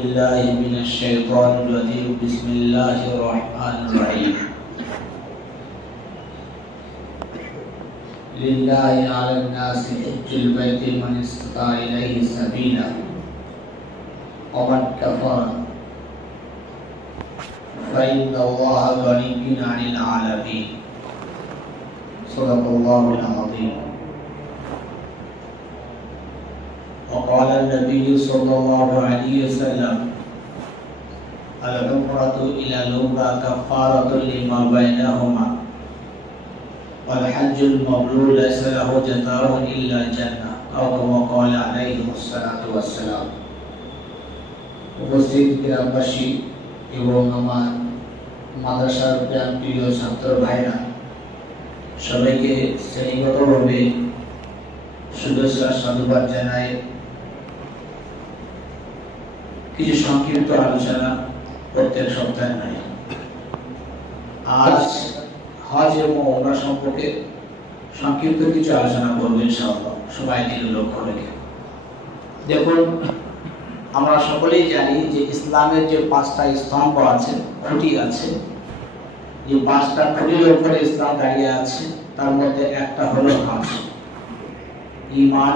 بالله من الشيطان الرجيم. بسم الله الرحمن الرحيم. لله على الناس حج البيت من استطاع إليه سبيلا. ومن كفر فإن الله غني عن العالمين. صدق الله العظيم. وقال النبي صلى الله عليه وسلم العمرة إلى العمرة كفارة لما بينهما والحج المبرور ليس له جزاء إلا الجنة أو كما قال عليه الصلاة والسلام উপস্থিত গ্রামবাসী এবং আমার মাদ্রাসার প্রাণ প্রিয় ছাত্র ভাইরা সবাইকে শ্রেণীগতভাবে শুভেচ্ছা সাধুবাদ জানাই কিছু সংক্ষিপ্ত আলোচনা প্রত্যেক সপ্তাহে নাই। আজ হজ এবং ওমরা সম্পর্কে সংক্ষিপ্ত কিছু আলোচনা করবেন ইনশাআল্লাহ। সবাই দিকে লক্ষ্য রেখে। দেখুন, আমরা সকলেই জানি যে ইসলামের যে পাঁচটা স্তম্ভ আছে, খুঁটি আছে, যে পাঁচটা খুঁটির উপরে ইসলাম দাঁড়িয়ে আছে, তার মধ্যে একটা হলো হজ। ইমান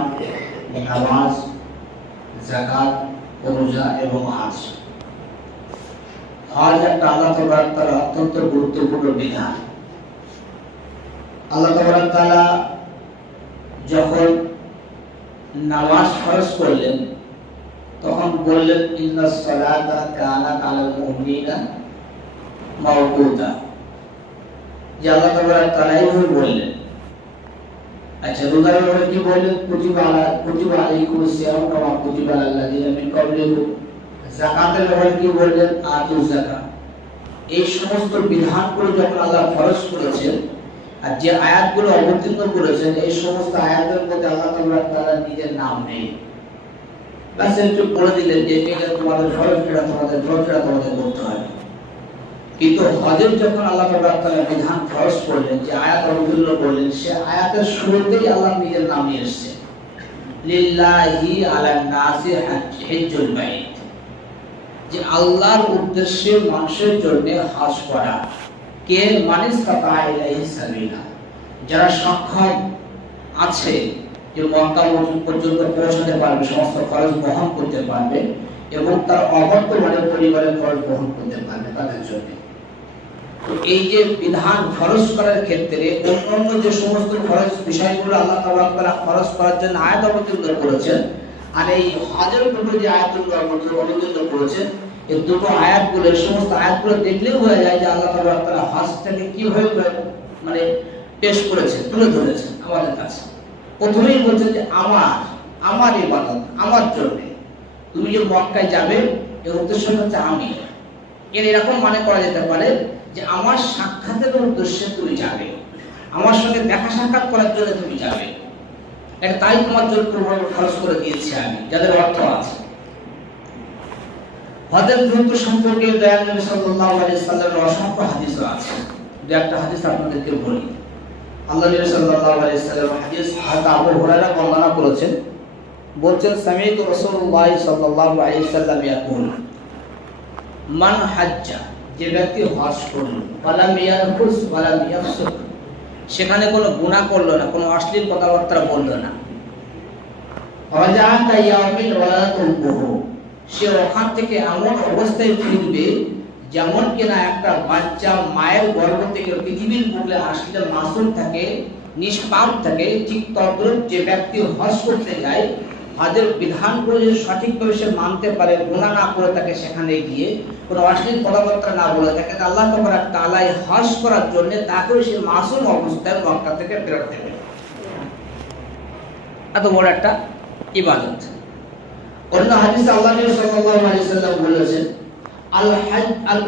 জাকাত রোজা এবং হাজ। হজ একটা আল্লাহ তবরাক অত্যন্ত গুরুত্বপূর্ণ বিধান আল্লাহ তবরাক তাআলা যখন নামাজ ফরজ করলেন, তখন বললেন, ইন্না সালাতা কানাত আলাল মুমিনিনা মাওকুতা যে আল্লাহ তাআলা তাআলাই বললেন আচ্ছা রোজার ব্যাপারে কি বললেন? আলা কুতিবা আলাইকুম সিয়াম কামা কুতিবা আলাল্লাযিনা মিন ক্বাবলিকুম যাকাতের ব্যাপারে কি বললেন? আতু যাকাত এই সমস্ত বিধানগুলো যখন আল্লাহ ফরজ করেছেন, আর যে আয়াতগুলো অবতীর্ণ করেছেন, এই সমস্ত আয়াতের মধ্যে আল্লাহ তাআলা নিজের নাম নেই। বাস একটু বলে দিলেন যে এটা তোমাদের ফরজ, এটা তোমাদের ফরজ, এটা তোমাদের করতে হবে। কিন্তু হজের যখন আল্লাহ বিধান ফরজ করলেন, যে আয়াত অবতীর্ণ করলেন সে আয়াতের শুরুতেই আল্লাহ নিজের নাম এসেছে। যে আল্লাহর উদ্দেশ্যে মানুষের জন্য করা। কে মানিস যারা সক্ষম আছে, যে মক্কা পর্যন্ত পৌঁছাতে পারবে, সমস্ত খরচ বহন করতে পারবে, এবং তার অবর্তমানে পরিবারের খরচ বহন করতে পারবে তাদের জন্য। এই যে বিধান খরচ করার ক্ষেত্রে অন্যান্য যে সমস্ত খরচ বিষয়গুলো আল্লাহ তাআলা খরচ করার জন্য আয়াত অবতীর্ণ করেছেন, আর এই হজের উপরে যে আয়াতগুলো অবতীর্ণ করেছেন, এই দুটো আয়াতগুলো সমস্ত আয়াতগুলো দেখলেও হয়ে যায় যে আল্লাহ তাআলা হজটাকে কীভাবে মানে পেশ করেছেন, তুলে ধরেছেন আমাদের কাছে। প্রথমেই বলছেন যে আমার আমার ইবাদত, আমার জন্য। তুমি যে মক্কায় যাবে, এর উদ্দেশ্য হচ্ছে আমি। এর এরকম মানে করা যেতে পারে যে আমার সাক্ষাতের উদ্দেশ্যে তুমি যাবে। আমার সঙ্গে দেখা সাক্ষাৎ করার জন্য তুমি যাবে। এটা তাই তোমার জন্য খরচ করে দিয়েছি আমি, যাদের অর্থ আছে। হজের সম্পর্কে সাল্লাল্লাহু আলাইহি সাল্লামের অসংখ্য হাদিস আছে। দু একটা হাদিস আপনাদেরকে বলি। আল্লাহ নবী সাল্লাল্লাহু আলাইহি সাল্লাম হাদিস হযরত আবু হুরায়রা বর্ণনা করেছেন। বলছেন সামিয়তু রাসূলুল্লাহ সাল্লাল্লাহু আলাইহি সাল্লাম ইয়াকুল, মান হাজ্জা। যে ব্যক্তি হজ করল ফালাম ইয়ারকুস ফালাম ইয়াফসুক। সেখানে কোনো গুনাহ করল না, কোনো অশ্লীল কথাবার্তা বলল না। সে ওখান থেকে এমন অবস্থায় ফিরবে, যেমন কিনা একটা বাচ্চা মায়ের গর্ভ থেকে পৃথিবীর বুকে আসলে মাসুম থাকে, নিষ্পাপ থাকে, ঠিক তদ্রুপ যে ব্যক্তি হজ করতে যায় হজের বিধানগুলো যদি সঠিকভাবে সে মানতে পারে গুণা না করে তাকে সেখানে গিয়ে কোনো অশ্লীল কথাবার্তা না বলে, তাকে আল্লাহ তোমার তালাই হজ করার জন্য তাকেও সে মাসুম অবস্থায় মক্কা থেকে ফেরত দেবে এত বড় একটা ইবাদত। অন্য হাদিসে আল্লাহ সাল্লাম বলেছেন, আল হজ, আল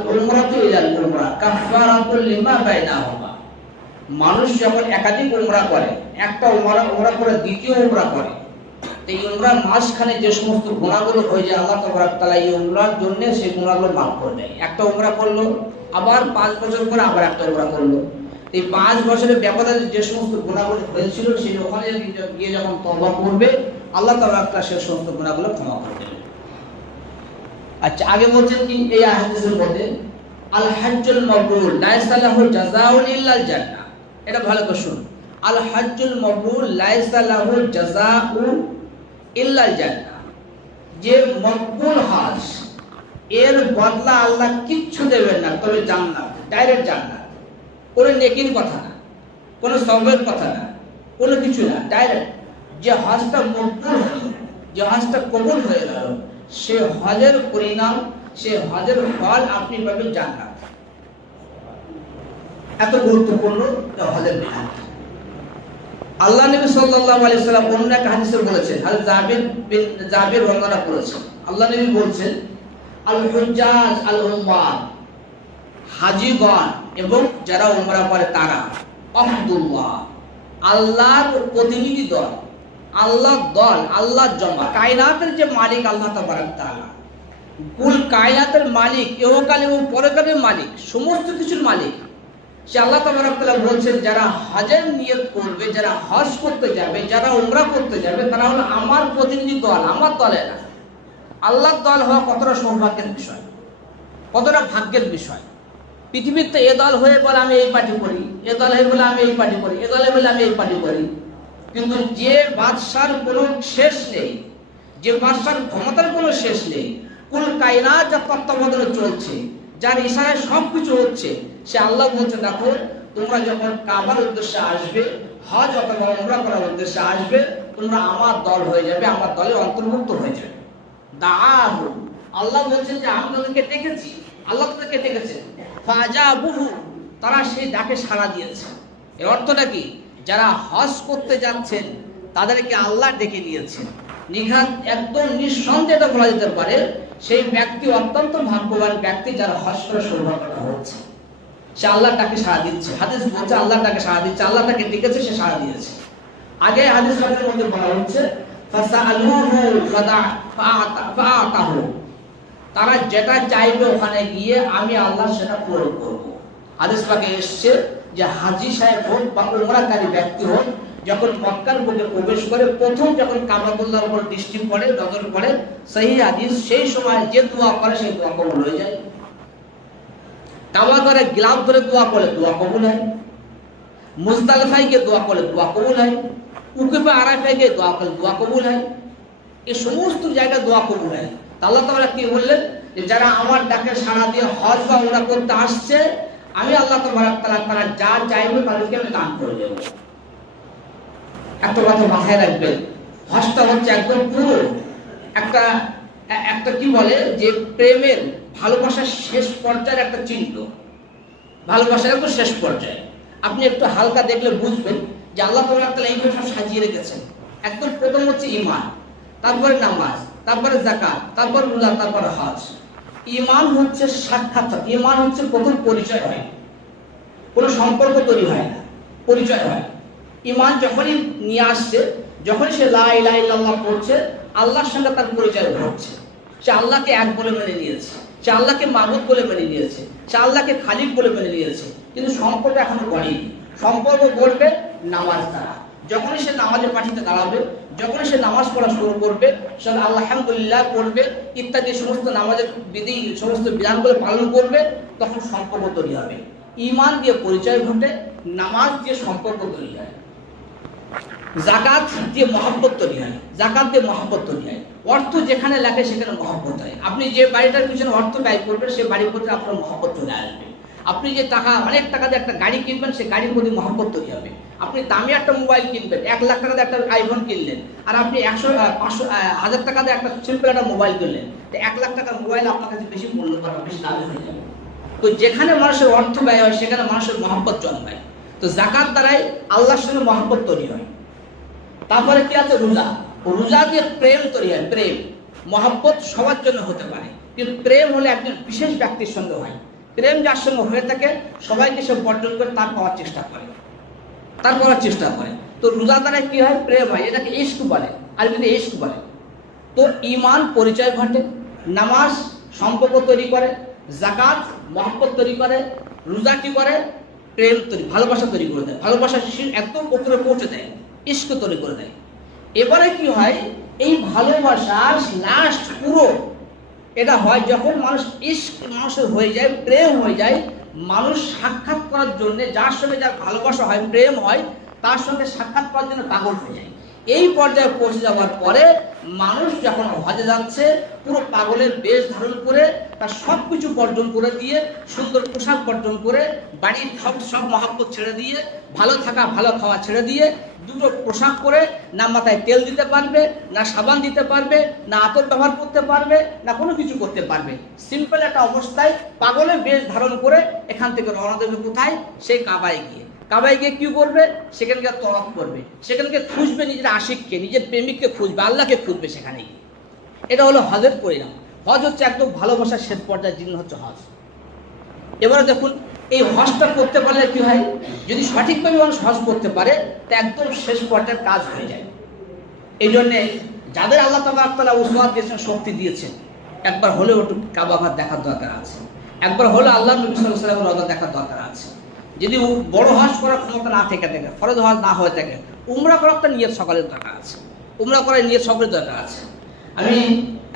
ইলাল উমরা কাফারাতুল লিমা বাইনাহুমা। মানুষ যখন একাধিক উমরা করে, একটা উমরা উমরা করে দ্বিতীয় উমরা করে এই উমরার মাঝখানে যে সমস্ত গুণাগুলো হয়ে যায় আল্লাহ তবরাকতালা এই উমরার জন্য সেই গুণাগুলো মাফ করে দেয়। একটা উমরা করল, আবার পাঁচ বছর পরে আবার একটা উমরা করল। এই পাঁচ বছরের ব্যবধানে যে সমস্ত গুণাগুলো হয়েছিল, সেই ওখানে গিয়ে যখন তবা করবে, আল্লাহ তাআলা সে সমস্ত গুণাগুলো ক্ষমা করে দেবে। আচ্ছা আগে বলছেন কি? এই হাদিসের মধ্যে আল হাজ্জুল মাবরুর লাইসা লাহু জাযাউন জান্নাহ। এটা ভালো করে শুনুন। আল হাজ্জুল মাবরুর লাইসা লাহু জাযাউ ইল্লাল জান্নাহ যে মকবুল হজ এর বদলা আল্লাহ কিচ্ছু দেবেন না, তবে জান্নাত ডাইরেক্ট জান্নাত। কোনো নেকির কথা না, কোনো সবের কথা না, কোনো কিছু না ডাইরেক্ট যে হজটা মকবুল হলো যে হজটা কবুল হয়ে গেল, সে হজের পরিণাম, সে হজের ফল আপনি পাবেন জান্নাত। এত গুরুত্বপূর্ণ হজের বিধান। আল্লাহ নবী সাল্লাল্লাহু আলাইহি সাল্লাম অন্য একটা হাদিসে বলেছেন হযরত জাবির বিন, জাবির বর্ণনা করেছেন। আল্লাহ নবী বলছেন, আল হুজ্জাজ আল উম্মার হাজিগণ এবং যারা উমরা করে তারা, আব্দুল্লাহ, আল্লাহর প্রতিনিধি দল আল্লাহ দল আল্লাহ জমা কায়নাতের যে মালিক আল্লাহ তাবারাক তাআলা, কুল কায়নাতের মালিক ইহকাল এবং পরকালের মালিক, সমস্ত কিছুর মালিক সে আল্লাহ তাবারাক তাআলা বলছেন, যারা হজের নিয়ত করবে, যারা হজ করতে যাবে, যারা উমরা করতে যাবে, তারা হলো আমার প্রতিনিধি দল, আমার দলেরা আল্লাহর দল হওয়া কতটা সৌভাগ্যের বিষয়, কতটা ভাগ্যের বিষয়। পৃথিবীতে এ দল হয়ে বলে আমি এই পার্টি করি, এ দল হয়ে বলে আমি এই পার্টি করি, এ দলে বলে আমি এই পার্টি করি। কিন্তু যে বাদশার কোনো শেষ নেই, যে বাদশার ক্ষমতার কোনো শেষ নেই কোন কায়না যা তত্ত্বাবধানে চলছে যার ইশারায় সব কিছু হচ্ছে, সে আল্লাহ বলছে, দেখো, তোমরা যখন কাবার উদ্দেশ্যে আসবে, হজ অথবা উমরা করার উদ্দেশ্যে আসবে, তোমরা আমার দল হয়ে যাবে, আমার দলে অন্তর্ভুক্ত হয়ে যাবে। দাহু আল্লাহ বলছেন যে, আমি তাদেরকে ডেকেছি, আল্লাহ তাদেরকে ডেকেছেন ফাজাবুহু। তারা সেই ডাকে সাড়া দিয়েছে। এর অর্থটা কি? যারা হজ করতে যাচ্ছেন, তাদেরকে আল্লাহ ডেকে নিয়েছেন। নিঘাত একদম নিঃসন্দেহে এটা বলা যেতে পারে, সেই ব্যক্তি অত্যন্ত ভাগ্যবান ব্যক্তি যারা হজ করে সৌভাগ্যটা হচ্ছে। সে আল্লাহ তাকে সাড়া দিচ্ছে। হাদিস বলছে, আল্লাহ তাকে সাড়া দিচ্ছে। আল্লাহ তাকে ডেকেছে, সে সাড়া দিয়েছে। আগে হাদিস শরীফের মধ্যে বলা হচ্ছে তারা যেটা চাইবে ওখানে গিয়ে আমি আল্লাহ সেটা পূরণ করব। হাদিস পাকে এসছে যে হাজি সাহেব হোক বা উমরাকারী ব্যক্তি হোক যখন মক্কার বুকে প্রবেশ করে প্রথম যখন কাবাতুল্লাহর উপর দৃষ্টি পড়ে নজর পড়ে সেই হাদিস সেই সময় যে দোয়া করে সেই দোয়া কবুল হয়ে যায়। কাবা করে গিলাফ ধরে দোয়া করে দোয়া কবুল হয়। মুজদালিফায় গিয়ে দোয়া করলে দোয়া কবুল হয়। উকুবে আরাফায় গিয়ে দোয়া করলে দোয়া কবুল হয়। এই সমস্ত জায়গায় দোয়া কবুল হয়। তা আল্লাহ তাআলা কি বললেন? যে যারা আমার ডাকে সাড়া দিয়ে হজ বা উমরা করতে আসছে, আমি আল্লাহ তাবারাক তাআলা তারা যা চাইবে তাদেরকে আমি দান করে দেব। একটা কথা মাথায় রাখবেন। হজটা হচ্ছে একদম পুরো একটা একটা কি বলে যে প্রেমের ভালোবাসার শেষ পর্যায়ের একটা চিহ্ন। ভালোবাসার একদম শেষ পর্যায়ে। আপনি একটু হালকা দেখলে বুঝবেন যে আল্লাহ তাআলা তাআলা এইভাবে সব সাজিয়ে রেখেছেন। একদম প্রথম হচ্ছে ইমান তারপরে নামাজ, তারপরে জাকাত তারপর রোজা, তারপরে হজ। ইমান হচ্ছে সাক্ষাৎ ইমান হচ্ছে প্রথম পরিচয় হয়। কোনো সম্পর্ক তৈরি হয় না, পরিচয় হয়। ইমান যখনই নিয়ে আসছে, যখনই সে লা ইলাহা ইল্লাল্লাহ পড়ছে, আল্লাহর সঙ্গে তার পরিচয় ঘটছে। সে আল্লাহকে এক বলে মেনে নিয়েছে, সে আল্লাহকে মাবুদ বলে মেনে নিয়েছে, সে আল্লাহকে খালিক বলে মেনে নিয়েছে, কিন্তু সম্পর্ক এখনও গড়েনি। সম্পর্ক গড়বে নামাজ দ্বারা। যখনই সে নামাজের পাঠিতে দাঁড়াবে, যখনই সে নামাজ পড়া শুরু করবে সে আলহামদুলিল্লাহ করবে ইত্যাদি সমস্ত নামাজের বিধি, সমস্ত বিধানগুলো পালন করবে, তখন সম্পর্ক তৈরি হবে। ইমান দিয়ে পরিচয় ঘটে, নামাজ দিয়ে সম্পর্ক তৈরি হয়। জাকাত দিয়ে মহাব্বত তৈরি হয় জাকাত দিয়ে মহাব্বত তৈরি হয় অর্থ যেখানে লাগে সেখানে মহাব্বত হয় আপনি যে বাড়িটার পিছনে অর্থ ব্যয় করবেন সেই বাড়ির প্রতি আপনার মহাব্বত চলে আসবে। আপনি যে টাকা, অনেক টাকা দিয়ে একটা গাড়ি কিনবেন সেই গাড়ির প্রতি মহাব্বত তৈরি হবে আপনি দামি একটা মোবাইল কিনবেন, এক লাখ টাকা দিয়ে একটা আইফোন কিনলেন, আর আপনি একশো পাঁচশো হাজার টাকা দিয়ে একটা সিম্পল একটা মোবাইল কিনলেন, তো এক লাখ টাকার মোবাইল আপনার কাছে বেশি মূল্য বেশি দামি হয়ে যাবে। তো যেখানে মানুষের অর্থ ব্যয় হয়, সেখানে মানুষের মহাব্বত জন্মায়। তো জাকাত দ্বারাই আল্লাহর সঙ্গে মহাব্বত তৈরি হয়। তারপরে কি আছে? রোজা। রোজা দিয়ে প্রেম তৈরি হয়। প্রেম। মহাব্বত সবার জন্য হতে পারে। কিন্তু প্রেম হলে একজন বিশেষ ব্যক্তির সঙ্গে হয়। প্রেম যার সঙ্গে হয়ে থাকে, সবাইকে সে বর্জন করে তার পাওয়ার চেষ্টা করে। তার পাওয়ার চেষ্টা করে। তো রোজা দ্বারা কি হয়? প্রেম হয়। এটাকে ইস্ক বলে। আর কিন্তু ইস্ক বলে। তো ইমান পরিচয় ঘটে, নামাজ সম্পর্ক তৈরি করে, জাকাত মহব্বত তৈরি করে, রোজা কি করে? প্রেম তৈরি, ভালোবাসা তৈরি করে দেয়। ভালোবাসা শি- একদম উপরে পৌঁছে দেয় ইস্ক তৈরি করে দেয়। এবারে কি হয়? এই ভালোবাসার লাস্ট পুরো এটা হয় যখন মানুষ ইস্ক মানুষের হয়ে যায়, প্রেম হয়ে যায়, মানুষ সাক্ষাৎ করার জন্য যার সঙ্গে যার ভালোবাসা হয়, প্রেম হয়, তার সঙ্গে সাক্ষাৎ করার জন্য পাগল হয়ে যায়। এই পর্যায়ে পৌঁছে যাওয়ার পরে মানুষ যখন হজে যাচ্ছে, পুরো পাগলের বেশ ধারণ করে তার সব কিছু বর্জন করে দিয়ে, সুন্দর পোশাক বর্জন করে, বাড়ির সব সব মহাব্বত ছেড়ে দিয়ে, ভালো থাকা, ভালো খাওয়া ছেড়ে দিয়ে, দুটো পোশাক পরে না মাথায় তেল দিতে পারবে, না সাবান দিতে পারবে, না আতর ব্যবহার করতে পারবে, না কোনো কিছু করতে পারবে। সিম্পল একটা অবস্থায় পাগলের বেশ ধারণ করে এখান থেকে রওনা দেবে কোথায়? সেই কাবায় গিয়ে। কাবায় গিয়ে কি করবে সেখানকে তরফ করবে। সেখানকে খুঁজবে, নিজের আশিককে, নিজের প্রেমিককে খুঁজবে, আল্লাহকে খুঁজবে সেখানে গিয়ে। এটা হলো হজের পরিণাম। হজ হচ্ছে একদম ভালোবাসার শেষ পর্যায়ের জিনিস হচ্ছে হজ। এবারে দেখুন, এই হজটা করতে পারলে কি হয়? যদি সঠিকভাবে মানুষ হজ করতে পারে, তা একদম শেষ পর্যায়ের কাজ হয়ে যায়। এই জন্যে যাদের আল্লাহ তালা উসমাত দিয়েছেন, শক্তি দিয়েছেন, একবার হলেও একটু কাবাঘাত দেখার দরকার আছে। একবার হলে আল্লাহ নবী সাল্লাহ রজা দেখার দরকার আছে। যদি বড় হজ করার ক্ষমতা না থেকে থাকে, ফরজ হজ না হয়ে থাকে, উমরা করার একটা নিয়ত সকালের দরকার আছে। উমরা করার নিয়ত সকলের দরকার আছে। আমি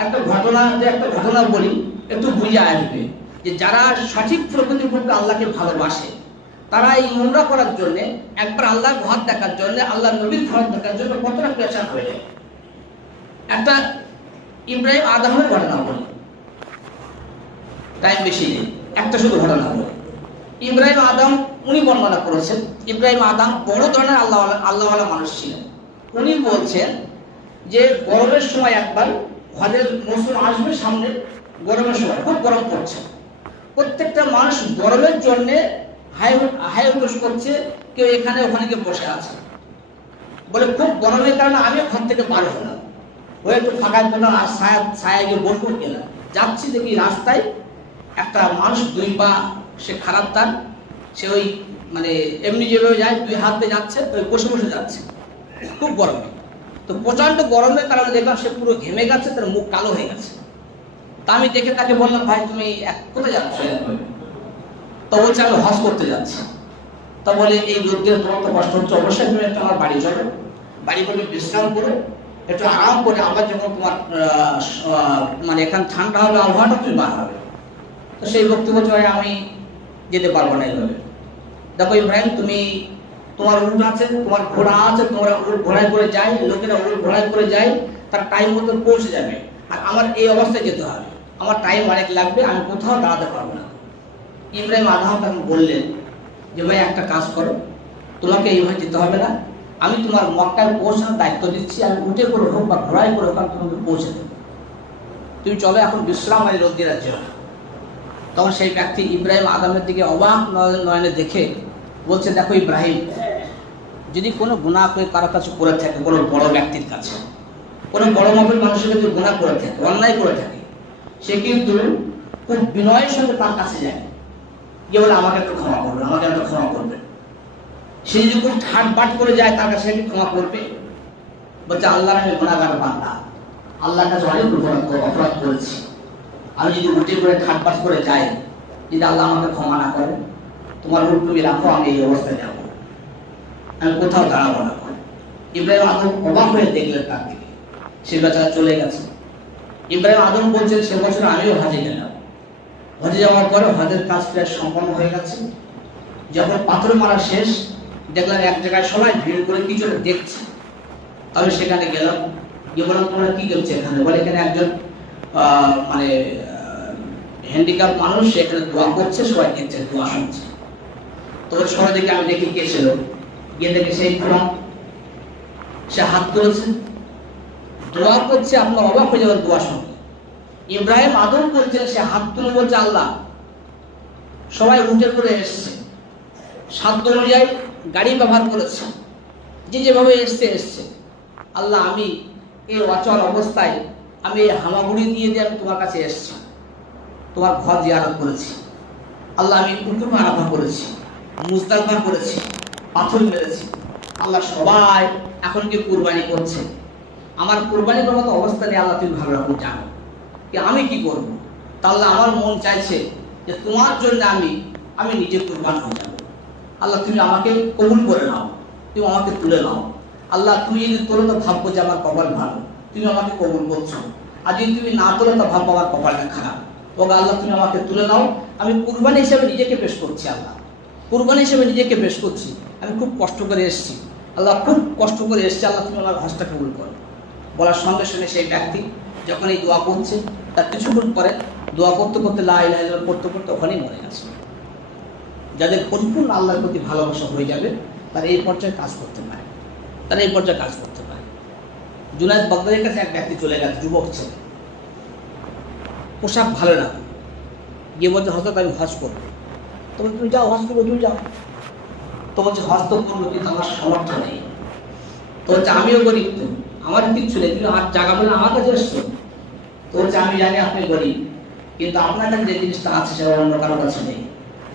একটা ঘটনা, যে একটা ঘটনা বলি, একটু বুঝে আসবে, যে যারা সঠিক প্রকৃতিপক্ষে আল্লাহকে ভালোবাসে, তারা এই উমরা করার জন্য, একবার আল্লাহর ঘর দেখার জন্য আল্লাহ নবীর ঘর দেখার জন্য কতটা প্রেশার হয়ে যায়। একটা ইব্রাহিম আদামের ঘটনা বলি। টাইম বেশি নেই একটা শুধু ঘটনা বলি। ইব্রাহিম আদম উনি বর্ণনা করেছেন, ইব্রাহিম আদম বড় ধরনের আল্লাহ, আল্লাহওয়ালা মানুষ ছিলেন। উনি বলছেন যে গরমের সময় একবার হজের মৌসুম আসবে সামনে, গরমের সময় খুব গরম পড়ছে। প্রত্যেকটা মানুষ গরমের জন্যে হাই হাই হুটোস করছে, কেউ এখানে ওখানে গিয়ে বসে আছে। বলে খুব গরমের কারণে আমি ওখান থেকে বার হলাম। হয়ে একটু ফাঁকায় পেলাম আর ছায়া ছায়া গিয়ে বসবো গেলাম। যাচ্ছি দেখি রাস্তায় একটা মানুষ দুই পা, সে খারাপ তার সে ওই মানে এমনি যেভাবে যায় দুই হাত দিয়ে যাচ্ছে, ওই বসে বসে যাচ্ছে। খুব গরমে। তো প্রচণ্ড গরমের কারণে দেখলাম সে পুরো ঘেমে গেছে, তার মুখ কালো হয়ে গেছে। তা আমি দেখে তাকে বললাম, ভাই, তুমি এক- কোথায় যাচ্ছ? তো বলছে, আমি হজ করতে যাচ্ছি। তা বলে, এই রোদ্রের তোমার তো কষ্ট হচ্ছে, অবশ্যই তুমি একটু আমার বাড়ি চলো। বাড়ি বলে বিশ্রাম করো। একটু আরাম করে আবার যখন তোমার মানে এখান ঠান্ডা হবে, আবহাওয়াটা তুমি বার হবে। তো সেই বক্তব্য আমি যেতে পারব না এইভাবে দেখো ইব্রাহিম তুমি, তোমার উট আছে, তোমার ঘোড়া আছে, তোমার উট ঘোড়ায় করে যায় লোকেরা উট ঘোড়ায় করে যায় তার টাইম মতো পৌঁছে যাবে। আর আমার এই অবস্থায় যেতে হবে। আমার টাইম অনেক লাগবে, আমি কোথাও দাঁড়াতে পারব না। ইব্রাহিম আদম তখন বললেন যে, ভাই, একটা কাজ করো। তোমাকে এইভাবে যেতে হবে না। আমি তোমার মক্কায় পৌঁছানোর দায়িত্ব দিচ্ছি। আমি উঠে করে হোক বা ঘোড়ায় করে হোক, আমি তোমাকে পৌঁছে দেবো। তুমি চলো, এখন বিশ্রাম আর রোদ্দি রাজ্য তখন সেই ব্যক্তি ইব্রাহিম আদমের দিকে অবাক নয়- নয়নে দেখে বলছে, দেখো ইব্রাহিম, যদি কোনো গুণা করে কারও কাছে করে থাকে, কোনো বড় ব্যক্তির কাছে, কোনো বড় মাপের মানুষের কাছে গুণা করে থাকে, অন্যায় করে থাকে, সে কিন্তু খুব বিনয়ের সঙ্গে তার কাছে যায়। গিয়ে বলে, আমাকে একটু ক্ষমা করবে, আমাকে একটু ক্ষমা করবে। সে যদি খুব ঠাট বাট করে যায়, তার কাছে একটু ক্ষমা করবে। বলছে আল্লাহ আমি গুণাগার বান্দা। আল্লাহর কাছে অনেক অপরাধ করেছি। আমি যদি উঠে করে ঠাটবাস করে যাই যদি আল্লাহ আমাকে ক্ষমা না করে তোমার রূপ তুমি রাখো, আমি এই অবস্থায় যাব। আমি কোথাও দাঁড়াবো না ইব্রাহিম আদম অবাক হয়ে দেখলেন তার দিকে। সে বেচারা চলে গেছে। ইব্রাহিম আদম বলছেন, সে বছর আমিও হজে গেলাম। হজে যাওয়ার পরে হজের কাজ প্রায় সম্পন্ন হয়ে গেছে। যখন পাথর মারা শেষ, দেখলাম এক জায়গায় সবাই ভিড় করে কিছু দেখছে। তবে সেখানে গেলাম। গিয়ে বললাম তোমরা কি করছ এখানে? বলে, এখানে একজন মানে হ্যান্ডিক্যাপ মানুষ, সে এখানে দোয়া করছে, সবাই দেখছে দোয়া শুনছে। তো সবাই দেখে আমি দেখি কে ছিল। গিয়ে দেখে সেই কোরআন সে হাত তুলেছে। দোয়া করছে, আপনার অবাক হয়ে যাবেন দোয়া শুনে। ইব্রাহিম আদম বলছেন সে হাত তুলে বলছে, আল্লাহ, সবাই উঠে করে এসছে। সাধ্য অনুযায়ী গাড়ি ব্যবহার করেছে। যে যেভাবে এসছে এসছে। আল্লাহ, আমি এই অচল অবস্থায়, আমি এই হামাগুড়ি দিয়ে দিয়ে আমি তোমার কাছে এসছি। তোমার ঘর জিয়ারত করেছি। আল্লাহ আমি কুকুর আরাফা করেছি মুস্তালফা করেছি, পাথর মেরেছি। আল্লাহ সবাই এখন কি কুরবানি করছে। আমার কুরবানির মতো অবস্থা নিয়ে আল্লাহ তুমি ভালো রকম জানো। যে আমি কি করব? তাহলে আমার মন চাইছে যে তোমার জন্য আমি আমি নিজে কুরবান হয়ে যাব। আল্লাহ তুমি আমাকে কবুল করে নাও, তুমি আমাকে তুলে নাও। আল্লাহ তুমি যদি তোলো তো ভাববো যে আমার কপাল ভালো, তুমি আমাকে কবুল করছ। আর যদি তুমি না তোলো তা ভাববো আমার কপালটা খারাপ। ওগা আল্লাহ, তুমি আমাকে তুলে নাও। আমি কুরবানি হিসেবে নিজেকে পেশ করছি, আল্লাহ। কুরবানি হিসেবে নিজেকে পেশ করছি। আমি খুব কষ্ট করে এসেছি। আল্লাহ খুব কষ্ট করে এসেছি, আল্লাহ তুমি আমার হজটা কবুল করো। বলার সঙ্গে সঙ্গে সেই ব্যক্তি যখন এই দোয়া করছে, তার কিছুক্ষণ পরে দোয়া করতে করতে লাই লাই করতে করতে ওখানেই মরে গেছে। যাদের পরিপূর্ণ আল্লাহর প্রতি ভালোবাসা হয়ে যাবে, তারা এই পর্যায়ে কাজ করতে পারে। তারা এই পর্যায়ে কাজ করতে পারে। জুনায়দ বাগদাদের কাছে এক ব্যক্তি চলে গেছে যুবক ছেলে। পোশাক ভালো না। গিয়ে বলছে হজরত আমি হজ করব তবে তুমি যাও হজ করব তুমি যাও। তো বলছে হজ তো করব কিন্তু আমার সামর্থ্য নেই। তো হচ্ছে আমিও গরিব তো, আমার কিচ্ছু নেই তুমি আর জায়গা বলে আমার কাছে এসছো তো হচ্ছে আমি জানি আপনি গরিব, কিন্তু আপনার কাছে যে জিনিসটা আছে, সেটা অন্য কারোর কাছে নেই।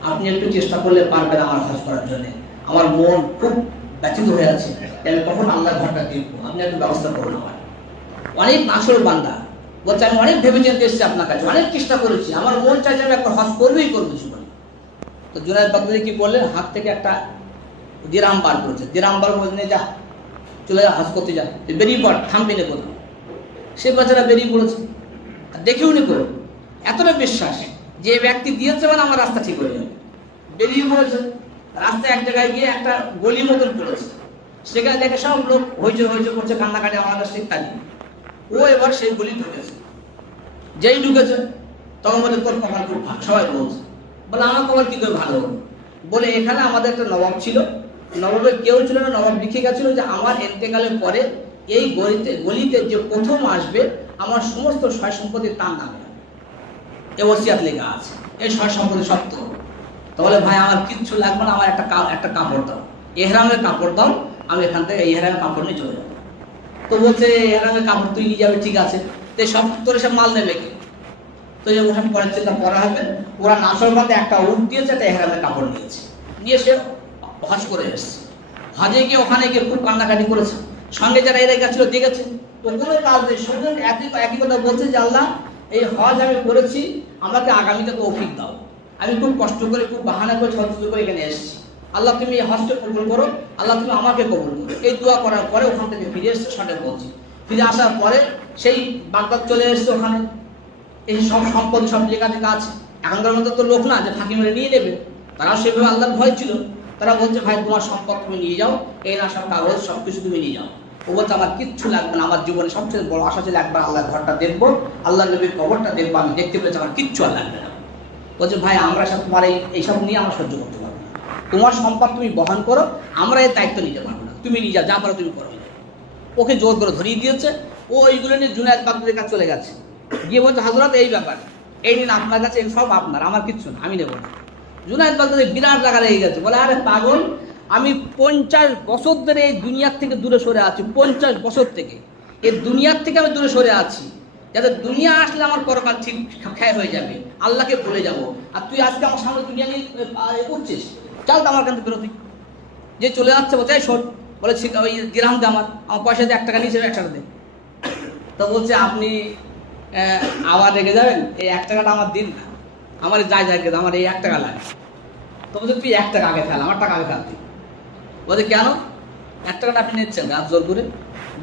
আপনি একটু চেষ্টা করলে পারবেন আমার হজ করার জন্য। আমার মন খুব ব্যথিত হয়ে আছে আমি কখন আল্লাহর ঘরটা দেখব আপনি একটু ব্যবস্থা করুন আমার অনেক নাসর বান্দা। বলছে, আমি অনেক ভেবে চিন্তে এসেছি আপনার কাছে, অনেক চেষ্টা করেছি। আমার মন চাইছে আমি একটা হজ করবেই করব জীবনে। তো জুনায়দ বাগদাদি কি বললেন হাত থেকে একটা দিরাম বার করেছে। দিরাম বার করে যা, চলে যা, হজ করতে যা। বেরিয়ে পড়, থামবি না কোথাও। সে বাচ্চারা বেরিয়ে পড়েছে। আর দেখেও নি করে এতটা বিশ্বাস যে ব্যক্তি দিয়েছে মানে আমার রাস্তা ঠিক হয়ে যাবে। বেরিয়ে পড়েছে। রাস্তায় এক জায়গায় গিয়ে একটা গলি মতন পড়েছে। সেখানে দেখে সব লোক হইচে হইচে করছে, কান্নাকাটি আমার কাছে ইত্যাদি ও এবার সেই গলি ঢুকেছে। যেই ঢুকেছে, তখন বলে, তোর কপাল খুব সবাই বলছে। বলে, আমার কপাল কি করে ভালো? বলে, এখানে আমাদের একটা নবাব ছিল। নবাবের কেউ ছিল না। নবাব লিখে গেছিল যে, আমার এন্তেকালের পরে এই গলিতে গলিতে যে প্রথম আসবে, আমার সমস্ত সয় সম্পত্তি তার নামে এ ওসিয়াত লেখা আছে। এই সয় সম্পত্তি সত্য। তাহলে ভাই, আমার কিচ্ছু লাগবে না। আমার একটা একটা কাপড় দাও। এহরামের কাপড় দাও। আমি এখান থেকে এহরামের কাপড় নিয়ে চলে যাব। তো বলছে, এহরামের কাপড় তুই নিয়ে যাবে, ঠিক আছে। সব তোর সব মাল নেবে কে? তো যে ওখানে পরের চিন্তা পরা হবে, ওরা নাসর বাদে একটা উঠ দিয়েছে, একটা এহরামের কাপড় নিয়েছে নিয়ে সে হজ করে এসছে। হজে গিয়ে ওখানে গিয়ে খুব কান্নাকাটি করেছে। সঙ্গে যারা এরা গেছিল দেখেছে। কোনো কাজ নেই। সঙ্গে একই একই কথা বলছে যে, আল্লাহ, এই হজ আমি করেছি, আমাকে আগামীতে তৌফিক দাও। আমি খুব কষ্ট করে, খুব বাহানা করে ছত্র করে এখানে এসেছি। আল্লাহ, তুমি এই হজকে কবুল করো। আল্লাহ, তুমি আমাকে কবুল করো। এই দোয়া করার পরে ওখান থেকে ফিরে এসছে সঠিক বলছি। ফিরে আসার পরে সেই বাগদাদ চলে এসছে ওখানে। এই সব সম্পদ, সব জায়গা থেকে আছে। এখনকার মতো তো লোক না যে ফাঁকি মেরে নিয়ে নেবে। তারাও সেভাবে আল্লাহর ভয় ছিল। তারা বলছে, ভাই, তোমার সম্পদ তুমি নিয়ে যাও। এই না, সব কাগজ, সব কিছু তুমি নিয়ে যাও। ও বলছে আমার কিচ্ছু লাগবে না। আমার জীবনে সবচেয়ে বড় আশা ছিল একবার আল্লাহর ঘরটা দেখব। আল্লাহ নবীর কবরটা দেখব। আমি দেখতে পেয়েছি আমার কিচ্ছু আর লাগবে না। বলছে, ভাই, আমরা সব তোমার এই, এইসব নিয়ে আমরা সহ্য করতে পারব না। তোমার সম্পদ তুমি বহন করো। আমরা এর দায়িত্ব নিতে পারব না। তুমি নিয়ে যাও, যা পারো তুমি করো। ওকে জোর করে ধরিয়ে দিয়েছে। ও এইগুলো নিয়ে জুনায়দ বাগদাদের কাছে চলে গেছে। গিয়ে বলছে হাজরত এই ব্যাপার। এই দিন আপনার কাছে সব আপনার, আমার কিচ্ছু না, আমি নেব না। জুনায়দ বাগদাদি বিরাট রাগা লেগে গেছে। বলে, আরে পাগল, আমি পঞ্চাশ বছর ধরে এই দুনিয়ার থেকে দূরে সরে আছি, পঞ্চাশ বছর থেকে। এই দুনিয়ার থেকে আমি দূরে সরে আছি। যাতে দুনিয়া আসলে আমার পরকাল ঠিক ক্ষয় হয়ে যাবে। আল্লাহকে ভুলে যাব। আর তুই আজকে আমার সামনে দুনিয়া নিয়ে করছিস? চল তো আমার কাছে বেরোতি। যে চলে যাচ্ছে বলছে শোন বলে ওই গ্রাম দে আমার আমার পয়সা দিয়ে এক টাকা নিয়েছে এক টাকা দে। তো বলছে, আপনি আবার রেখে যাবেন? এই এক টাকাটা আমার দিন না। আমার যাই যাই আমার এই এক টাকা লাগে। তো বলছে, তুই এক টাকা আগে ফেল, আমার টাকা আগে ফেল বলছে, কেন? এক টাকাটা আপনি নিচ্ছেন গাছ জোর করে?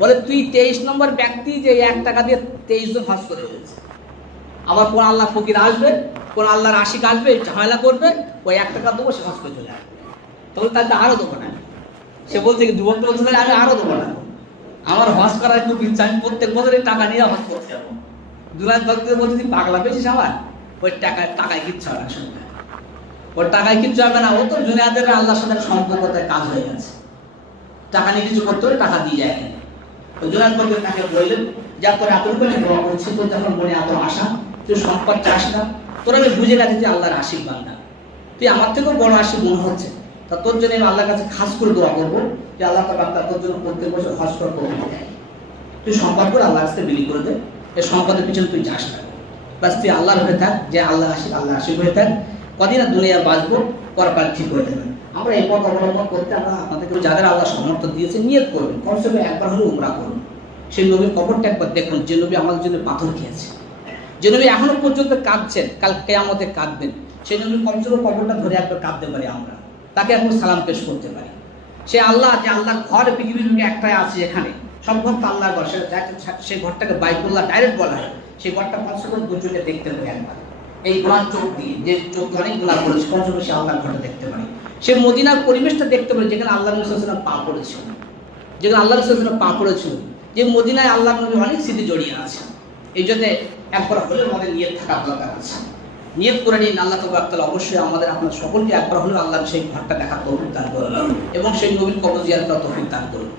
বলে, তুই তেইশ নম্বর ব্যক্তি যে এক টাকা দিয়ে তেইশ জন করে ফেলছে। আবার কোন আল্লাহ ফকির আসবে, কোন আল্লাহর আশিক আসবে, ঝামেলা করবে, ওই এক টাকা দেবো, সে হজ করে চলে আসবে। তবে তাহলে আরও দেবো না। সে বলছে কি যুবক বলছে আমি আরও দেবো না। আমার হজ করার খুব ইচ্ছা আমি প্রত্যেক বছর টাকা নিয়ে হজ করতে যাব ভক্তদের বলছে তুই পাগলা পেয়েছিস আমার ওই টাকা টাকায় কিচ্ছু হবে না ওর টাকায় কিচ্ছু হবে না। ও তো জুনিয়াদের আল্লাহর সাথে সম্পর্কতে কাজ হয়ে গেছে। টাকা নিয়ে কিছু করতে হলে টাকা দিয়ে যায় তো জুনায়দ বলবেন তাকে বললেন, যা তোর এত করে দোয়া করছি, তোর যখন মনে এত আশা, তুই সম্পদ চাস না, তোর আমি বুঝে গেছি যে আল্লাহর আশিক বান্দা তুই আমার থেকেও বড় আশিক মনে হচ্ছে। তা তোর জন্য আমি আল্লাহর কাছে খাস করে দোয়া করব যে আল্লাহ বান্দা তোর জন্য প্রত্যেক বছর হজ কর করব তুই সম্পদ করে আল্লাহর কাছে বিলি করে দে। এই সম্পদের পিছনে তুই যাস না। বাস তুই আল্লাহর হয়ে থাক, যে আল্লাহ আশিক আল্লাহ আশিক হয়ে থাক। কদিন দুনিয়া বাঁচবো পরকাল ঠিক হয়ে যাবে আমরা এই পথ অবলম্বন করতে, আমরা আপনাদেরকে যাদের আল্লাহ সমর্থন দিয়েছে, নিয়ত করবেন। কমসে কম একবার হলেও উমরা করুন। সেই নবীর কবরটা একবার দেখুন, যে নবী আমাদের জন্য পাথর খেয়েছে। যে নবী এখনও পর্যন্ত কাঁদছেন, কাল কেয়ামতে কাঁদবেন। সেই নবীর কমসে কম কবরটা ধরে একবার কাঁদতে পারি আমরা। তাকে একবার সালাম পেশ করতে পারি। সে আল্লাহ, যে আল্লাহ ঘর পৃথিবীর বুকে একটাই আছে এখানে। সব ঘর তো আল্লাহর ঘর। সে ঘরটাকে বাইকুল্লাহ ডাইরেক্ট বলা হয়। সেই ঘরটা কমসে কম দু চোখে দেখতে পারে একবার। এই গোলার চোখ দিয়ে, যে চোখ অনেক গোলা করেছে কম সে আল্লাহর ঘরটা দেখতে পারে? সে মদিনার পরিবেশটা দেখতে পারে যেখানে আল্লাহ রসুলাম পা পড়েছিল। যেখানে আল্লাহ রসুলাম পা পড়েছিল। যে মদিনায় আল্লাহ নবী অনেক স্মৃতি জড়িয়ে আছে। এই জন্য একবার হলেও আমাদের নিয়ত থাকা দরকার আছে। নিয়ত করে নিন, আল্লাহ তবরাকাল অবশ্যই আমাদের আপনার সকলকে একবার হলেও আল্লাহ সেই ঘরটা দেখা তৌফিক দান করুন। এবং সেই নবীন কবজিয়ার তৌফিক দান করুন।